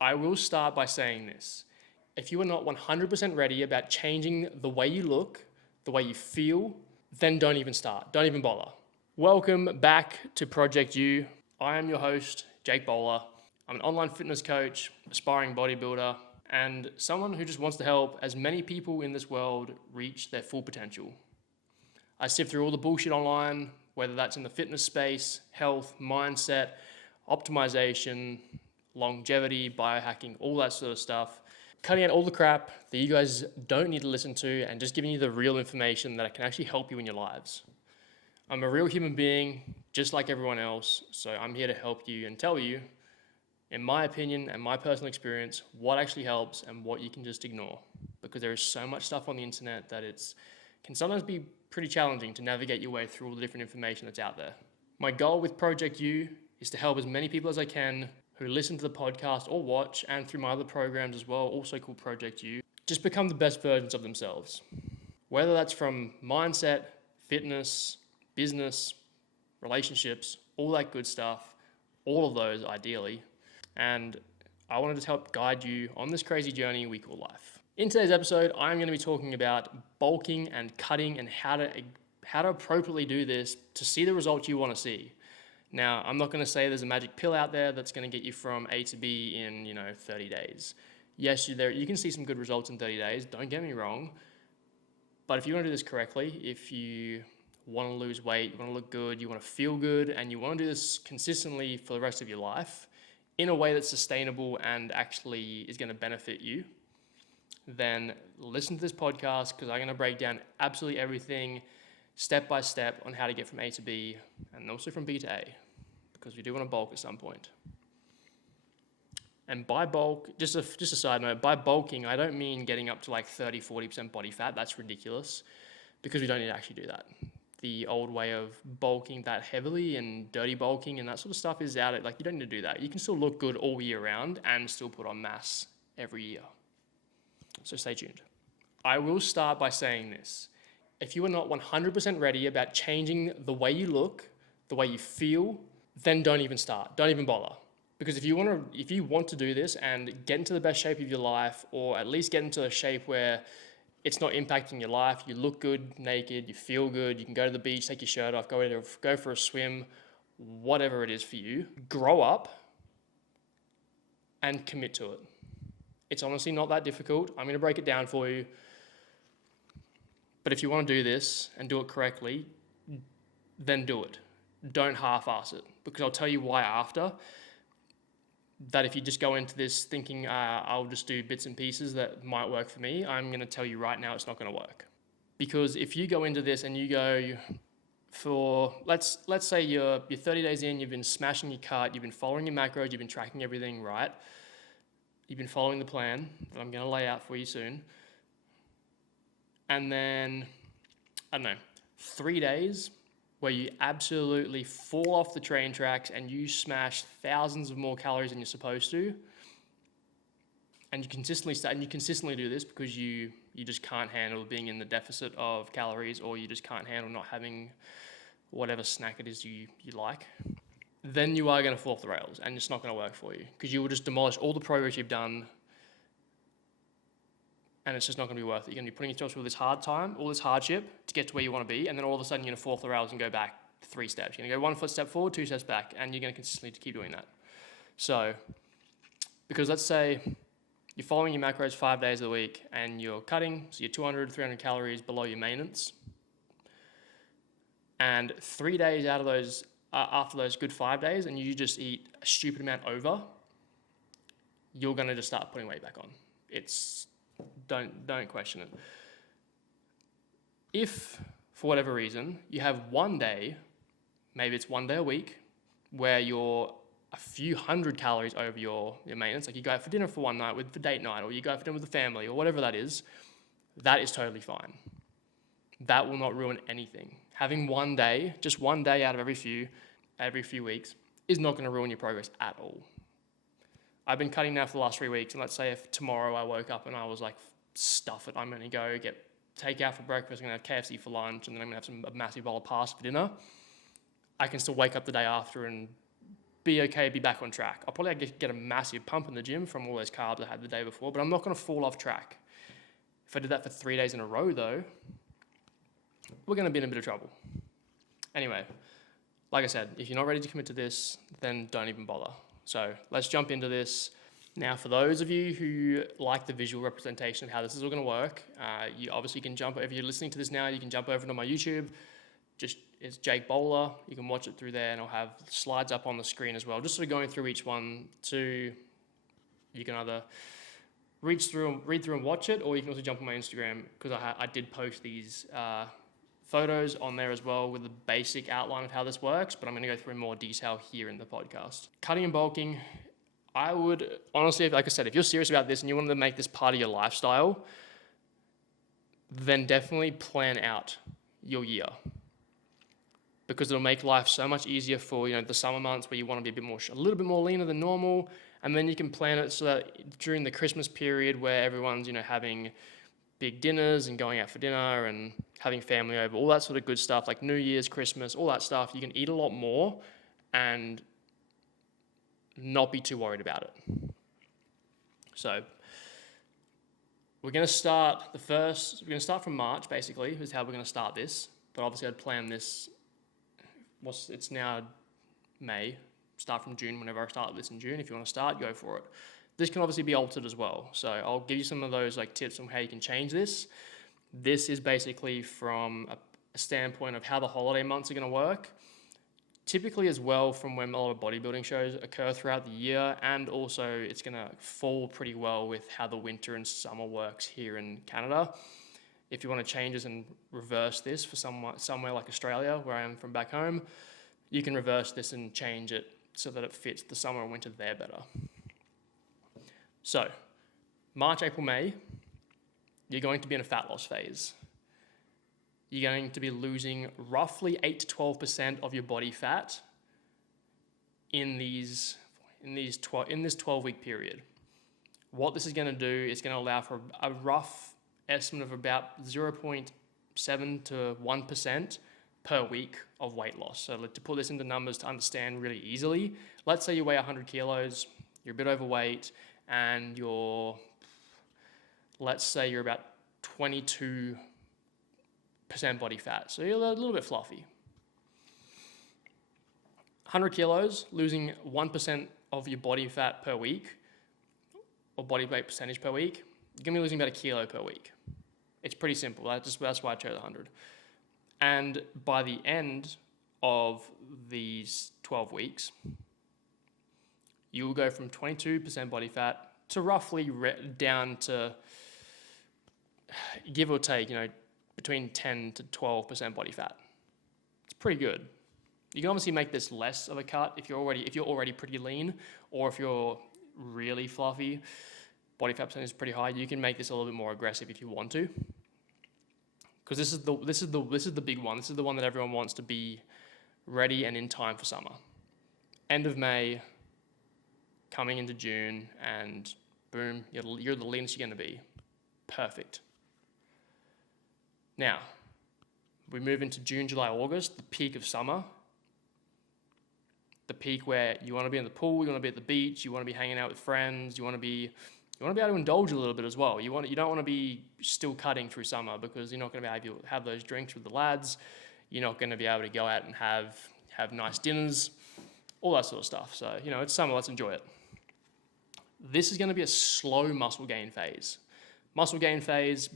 I will start by saying this. If you are not 100% ready about changing the way you look, the way you feel, then don't even start. Don't even bother. Welcome back to Project U. I am your host, Jake Bowler. I'm an online fitness coach, aspiring bodybuilder, and someone who just wants to help as many people in this world reach their full potential. I sift through all the bullshit online, whether that's in the fitness space, health, mindset, optimization, longevity, biohacking, all that sort of stuff. Cutting out all the crap that you guys don't need to listen to and just giving you the real information that can actually help you in your lives. I'm a real human being, just like everyone else, so I'm here to help you and tell you, in my opinion and my personal experience, what actually helps and what you can just ignore. Because there is so much stuff on the internet that can sometimes be pretty challenging to navigate your way through all the different information that's out there. My goal with Project U is to help as many people as I can who listen to the podcast or watch, and through my other programs as well, also called Project U, just become the best versions of themselves. Whether that's from mindset, fitness, business, relationships, all that good stuff, all of those ideally. And I wanted to help guide you on this crazy journey we call life. In today's episode, I'm going to be talking about bulking and cutting and how to appropriately do this to see the results you want to see. Now, I'm not going to say there's a magic pill out there that's going to get you from A to B in 30 days. Yes, you can see some good results in 30 days, don't get me wrong. But if you want to do this correctly, if you want to lose weight, you want to look good, you want to feel good, and you want to do this consistently for the rest of your life in a way that's sustainable and actually is going to benefit you, then listen to this podcast, because I'm going to break down absolutely everything step by step on how to get from A to B and also from B to A, because we do want to bulk at some point. And by bulk, just a side note, by bulking, I don't mean getting up to like 30-40% body fat. That's ridiculous, because we don't need to actually do that. The old way of bulking that heavily and dirty bulking and that sort of stuff is out. Like, you don't need to do that. You can still look good all year round and still put on mass every year. So stay tuned. I will start by saying this. If you are not 100% ready about changing the way you look, the way you feel, then don't even start. Don't even bother. Because if you want to do this and get into the best shape of your life, or at least get into a shape where it's not impacting your life, you look good naked, you feel good, you can go to the beach, take your shirt off, go for a swim, whatever it is for you, grow up and commit to it. It's honestly not that difficult. I'm going to break it down for you. But if you want to do this and do it correctly, then do it. Don't half-ass it. Because I'll tell you why after. That if you just go into this thinking, I'll just do bits and pieces that might work for me, I'm going to tell you right now it's not going to work. Because if you go into this and you go for, let's say you're 30 days in, you've been smashing your cut, you've been following your macros, you've been tracking everything right, you've been following the plan that I'm going to lay out for you soon. And then, 3 days where you absolutely fall off the train tracks and you smash thousands of more calories than you're supposed to. And you consistently do this because you just can't handle being in the deficit of calories, or you just can't handle not having whatever snack it is you like. Then you are going to fall off the rails and it's not going to work for you, because you will just demolish all the progress you've done. And it's just not going to be worth it. You're going to be putting yourself through this hard time, all this hardship to get to where you want to be, and then all of a sudden you're going to fall off the rails and go back 3 steps. You're going to go 1 footstep forward, 2 steps back, and you're going to consistently keep doing that. So, because let's say you're following your macros 5 days of the week and you're cutting, so you're 200, 300 calories below your maintenance, and 3 days out of those, after those good 5 days, and you just eat a stupid amount over, you're going to just start putting weight back on. Don't question it. If, for whatever reason, you have one day, maybe it's 1 day a week, where you're a few hundred calories over your maintenance, like you go out for dinner for one night for date night, or you go out for dinner with the family, or whatever that is totally fine. That will not ruin anything. Having one day, just 1 day out of every few weeks, is not going to ruin your progress at all. I've been cutting now for the last 3 weeks, and let's say if tomorrow I woke up and I was like, stuff it, I'm going to go get takeout for breakfast, I'm going to have KFC for lunch, and then I'm going to have a massive bowl of pasta for dinner, I can still wake up the day after and be okay, be back on track. I'll probably get a massive pump in the gym from all those carbs I had the day before, but I'm not going to fall off track. If I did that for 3 days in a row though, we're going to be in a bit of trouble. Anyway, like I said, if you're not ready to commit to this, then don't even bother. So let's jump into this. Now, for those of you who like the visual representation of how this is all going to work, you obviously can jump, if you're listening to this now, you can jump over to my YouTube. It's Jake Bowler. You can watch it through there, and I'll have slides up on the screen as well, just sort of going through each one. You can either read through and watch it, or you can also jump on my Instagram, because I did post these photos on there as well with the basic outline of how this works, but I'm going to go through in more detail here in the podcast. Cutting and bulking, I would honestly, like I said, if you're serious about this and you want to make this part of your lifestyle, then definitely plan out your year, because it'll make life so much easier for the summer months where you want to be a little bit more leaner than normal, and then you can plan it so that during the Christmas period where everyone's having big dinners and going out for dinner and having family over, all that sort of good stuff, like New Year's, Christmas, all that stuff, you can eat a lot more and not be too worried about it. So we're going to start from March, basically, is how we're going to start this. But obviously I'd plan this, it's now May, start from June. Whenever I start this in June, if you want to start, go for it. This can obviously be altered as well. So I'll give you some of those tips on how you can change this. This is basically from a standpoint of how the holiday months are going to work. Typically as well from when a lot of bodybuilding shows occur throughout the year, and also it's going to fall pretty well with how the winter and summer works here in Canada. If you want to change this and reverse this for somewhere like Australia, where I am from back home, you can reverse this and change it so that it fits the summer and winter there better. So, March, April, May, you're going to be in a fat loss phase. You're going to be losing roughly 8 to 12% of your body fat in this 12-week period. What this is going to do is going to allow for a rough estimate of about 0.7 to 1% per week of weight loss. So to put this into numbers to understand really easily, let's say you weigh 100 kilos, you're a bit overweight, and let's say you're about 22% body fat, so you're a little bit fluffy. 100 kilos, losing 1% of your body fat per week, or body weight percentage per week, you're going to be losing about a kilo per week. It's pretty simple. That's why I chose 100. And by the end of these 12 weeks, you will go from 22% body fat to roughly down to, give or take, between 10 to 12% body fat. It's pretty good. You can obviously make this less of a cut if you're already pretty lean, or if you're really fluffy, body fat percentage is pretty high. You can make this a little bit more aggressive if you want to, because this is the big one. This is the one that everyone wants to be ready and in time for summer. End of May, coming into June, and boom, you're the leanest you're going to be. Perfect. Now, we move into June, July, August, the peak of summer. The peak where you want to be in the pool, you want to be at the beach, you want to be hanging out with friends, you want to be able to indulge a little bit as well. You don't want to be still cutting through summer, because you're not going to be able to have those drinks with the lads. You're not going to be able to go out and have nice dinners, all that sort of stuff. So, it's summer, let's enjoy it. This is going to be a slow muscle gain phase. Muscle gain phase,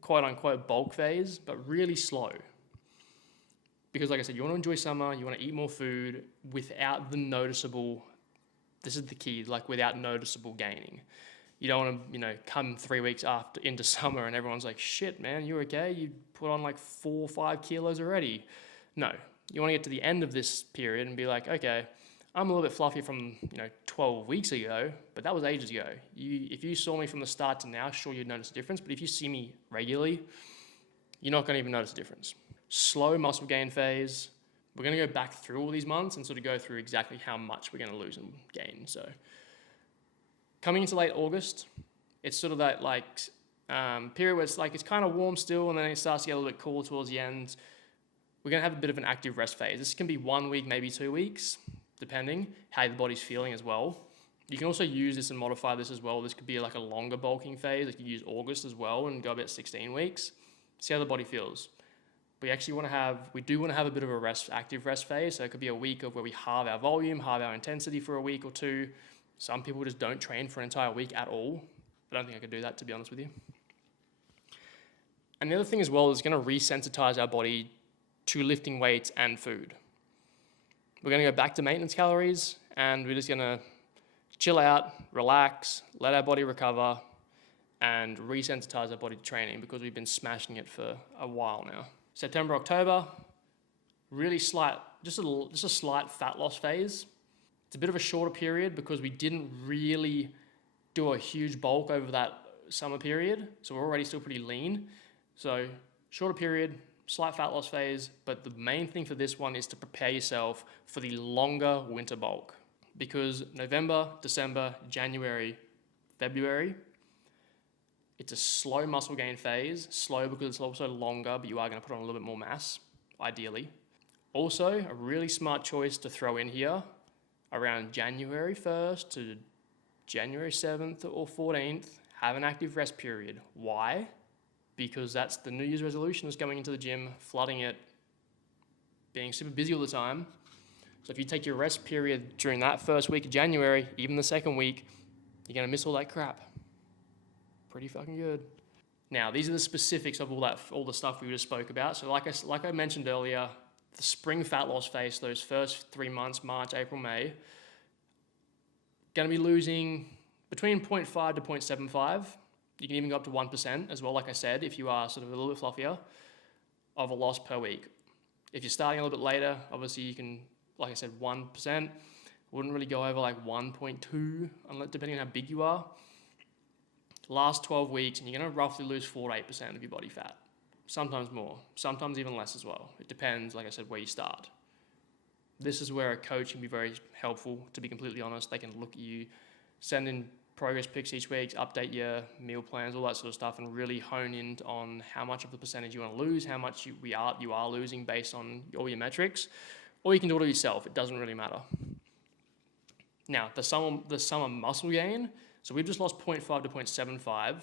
quote unquote bulk phase, but really slow. Because like I said, you want to enjoy summer, you want to eat more food without the noticeable, this is the key, without noticeable gaining. You don't want to, come 3 weeks into summer and everyone's like, shit, man, you okay? You put on 4 or 5 kilos already. No, you want to get to the end of this period and be like, okay, I'm a little bit fluffy from 12 weeks ago, but that was ages ago. If you saw me from the start to now, sure, you'd notice a difference, but if you see me regularly, you're not going to even notice a difference. Slow muscle gain phase. We're going to go back through all these months and sort of go through exactly how much we're going to lose and gain. So coming into late August, it's sort of that period where it's kind of warm still, and then it starts to get a little bit cooler towards the end. We're going to have a bit of an active rest phase. This can be 1 week, maybe 2 weeks. depending how the body's feeling as well. You can also use this and modify this as well. This could be like a longer bulking phase. Like you use August as well and go about 16 weeks. See how the body feels. We do want to have a bit of a active rest phase. So it could be a week of where we halve our volume, halve our intensity for a week or two. Some people just don't train for an entire week at all. I don't think I could do that, to be honest with you. And the other thing as well is going to resensitize our body to lifting weights and food. We're going to go back to maintenance calories, and we're just going to chill out, relax, let our body recover, and resensitize our body to training because we've been smashing it for a while now. September, October, really slight, just a slight fat loss phase. It's a bit of a shorter period because we didn't really do a huge bulk over that summer period, so we're already still pretty lean. So shorter period, slight fat loss phase, but the main thing for this one is to prepare yourself for the longer winter bulk. Because November, December, January, February, it's a slow muscle gain phase. Slow because it's also longer, but you are going to put on a little bit more mass, ideally. Also, a really smart choice to throw in here around January 1st to January 7th or 14th, have an active rest period. Why? Because that's the New Year's resolution is going into the gym, flooding it, being super busy all the time. So if you take your rest period during that first week of January, even the second week, you're going to miss all that crap. Pretty fucking good. Now, these are the specifics of all the stuff we just spoke about. So like I mentioned earlier, the spring fat loss phase, those first 3 months, March, April, May, going to be losing between 0.5 to 0.75. You can even go up to 1% as well, like I said, if you are sort of a little bit fluffier, of a loss per week. If you're starting a little bit later, obviously you can, like I said, 1%. Wouldn't really go over like 1.2, depending on how big you are. Last 12 weeks, and you're going to roughly lose 4 to 8% of your body fat. Sometimes more, sometimes even less as well. It depends, like I said, where you start. This is where a coach can be very helpful, to be completely honest. They can look at you, send in progress pics each week, update your meal plans, all that sort of stuff, and really hone in on how much of the percentage you want to lose, how much you are losing based on all your metrics. Or you can do it yourself. It doesn't really matter. Now, the summer muscle gain. So we've just lost 0.5 to 0.75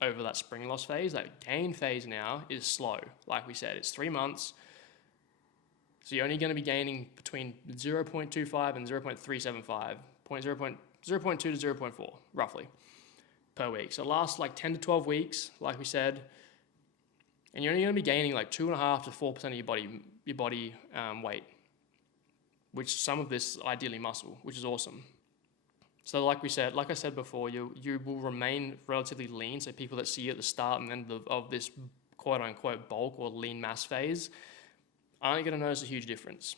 over that spring loss phase. That gain phase now is slow. Like we said, it's 3 months. So you're only going to be gaining between 0.25 and 0.375, 0.2 to 0.4, roughly, per week. So it lasts like 10 to 12 weeks, like we said. And you're only going to be gaining like 2.5 to 4% of your body weight, which some of this is ideally muscle, which is awesome. So like I said before, you will remain relatively lean. So people that see you at the start and end of this quote unquote bulk or lean mass phase aren't going to notice a huge difference,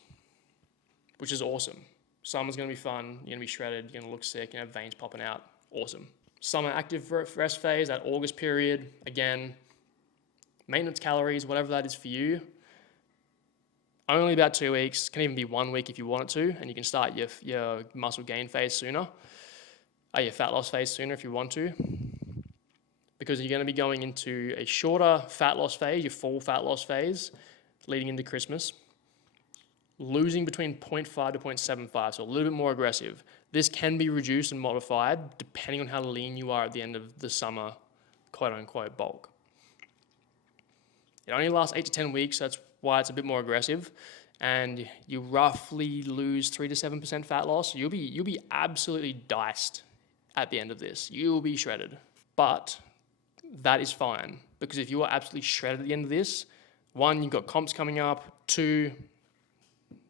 which is awesome. Summer's going to be fun. You're going to be shredded. You're going to look sick. You have veins popping out. Awesome. Summer active rest phase, that August period, again, maintenance calories, whatever that is for you. Only about 2 weeks. Can even be 1 week if you want it to, and you can start your muscle gain phase sooner. Your fat loss phase sooner if you want to, because you're going to be going into a shorter fat loss phase, your full fat loss phase, leading into Christmas, losing between 0.5 to 0.75, so a little bit more aggressive. This can be reduced and modified depending on how lean you are at the end of the summer, quote-unquote, bulk. It only lasts 8 to 10 weeks, so that's why it's a bit more aggressive, and you roughly lose 3 to 7% fat loss. You'll be absolutely diced at the end of this. You will be shredded, but that is fine, because if you are absolutely shredded at the end of this, 1, you've got comps coming up. 2,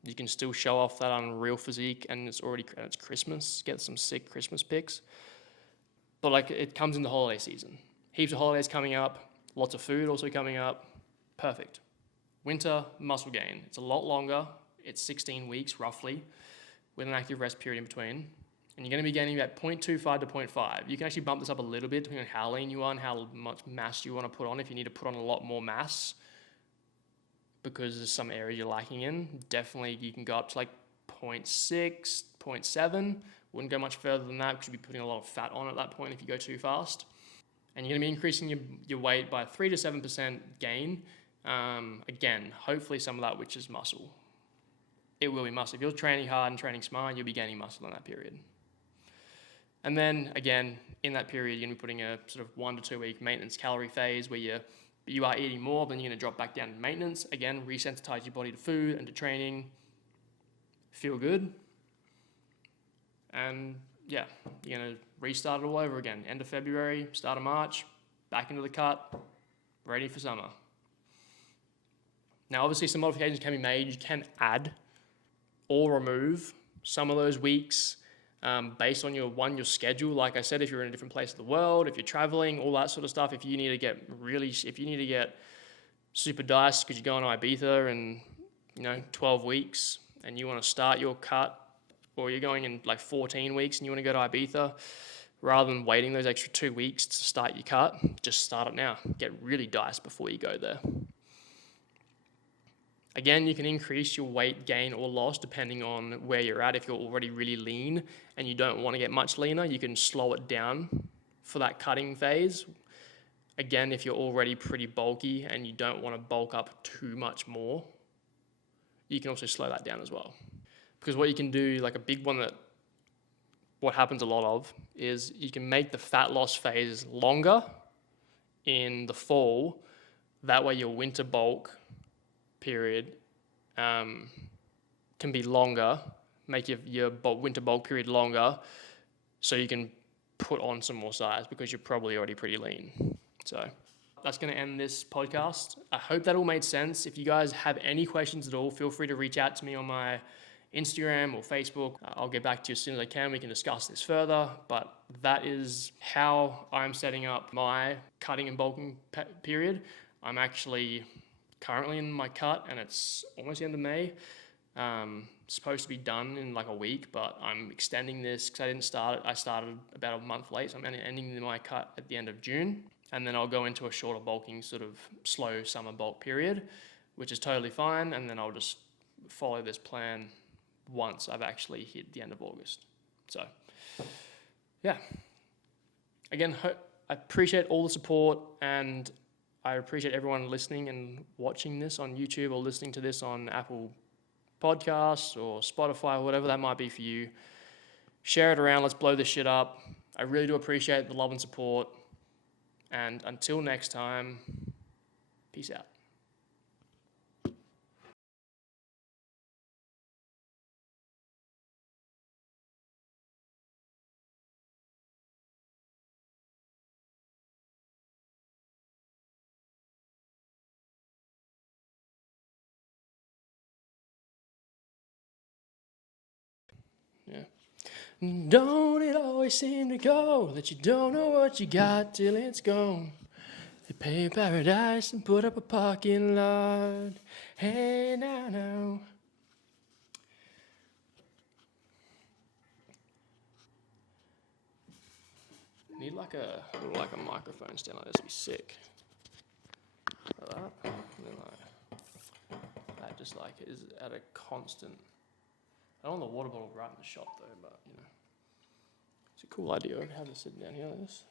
you can still show off that unreal physique, and it's Christmas. Get some sick Christmas pics. But like, it comes in the holiday season. Heaps of holidays coming up. Lots of food also coming up. Perfect. Winter muscle gain. It's a lot longer. It's 16 weeks roughly, with an active rest period in between. And you're going to be gaining about 0.25 to 0.5. You can actually bump this up a little bit depending on how lean you are and how much mass you want to put on. If you need to put on a lot more mass because there's some areas you're lacking in, definitely you can go up to like 0.6, 0.7. Wouldn't go much further than that because you'd be putting a lot of fat on at that point if you go too fast. And you're going to be increasing your weight by 3 to 7% gain. Again, hopefully some of that which is muscle. it will be muscle. If you're training hard and training smart, you'll be gaining muscle in that period. And then again, in that period, you're gonna be putting a sort of 1 to 2 week maintenance calorie phase where you are eating more, then you're gonna drop back down to maintenance. Again, resensitize your body to food and to training. Feel good. And yeah, you're gonna restart it all over again. End of February, start of March, back into the cut, ready for summer. Now, obviously some modifications can be made. You can add or remove some of those weeks based on your schedule. Like I said, if you're in a different place of the world, if you're traveling, all that sort of stuff. If you need to get super diced because you're going to Ibiza in 12 weeks and you want to start your cut, or you're going in like 14 weeks and you want to go to Ibiza, rather than waiting those extra 2 weeks to start your cut, just start it now. Get really diced before you go there. Again, you can increase your weight gain or loss depending on where you're at. If you're already really lean and you don't want to get much leaner, you can slow it down for that cutting phase. Again, if you're already pretty bulky and you don't want to bulk up too much more, you can also slow that down as well. Because what you can do, like a big one that what happens a lot of, is you can make the fat loss phase longer in the fall. That way your winter bulk period can be longer, make your winter bulk period longer, so you can put on some more size because you're probably already pretty lean. So that's going to end this podcast. I hope that all made sense. If you guys have any questions at all, feel free to reach out to me on my Instagram or Facebook. I'll get back to you as soon as I can. We can discuss this further, but that is how I'm setting up my cutting and bulking period. I'm actually currently in my cut and it's almost the end of May. Supposed to be done in like a week, but I'm extending this because I didn't start it. I started about a month late, so I'm ending my cut at the end of June, and then I'll go into a shorter bulking, sort of slow summer bulk period, which is totally fine, and then I'll just follow this plan once I've actually hit the end of August. So yeah, again, I appreciate all the support, and I appreciate everyone listening and watching this on YouTube or listening to this on Apple Podcasts or Spotify, or whatever that might be for you. Share it around. Let's blow this shit up. I really do appreciate the love and support. And until next time, peace out. Yeah. Don't it always seem to go that you don't know what you got till it's gone? They pay paradise and put up a parking lot. Hey, now. Need like a microphone stand like this would be sick. Like that. And then like that just like is at a constant. I don't want the water bottle right in the shot though, but it's a cool idea. I'd have it sitting down here like this.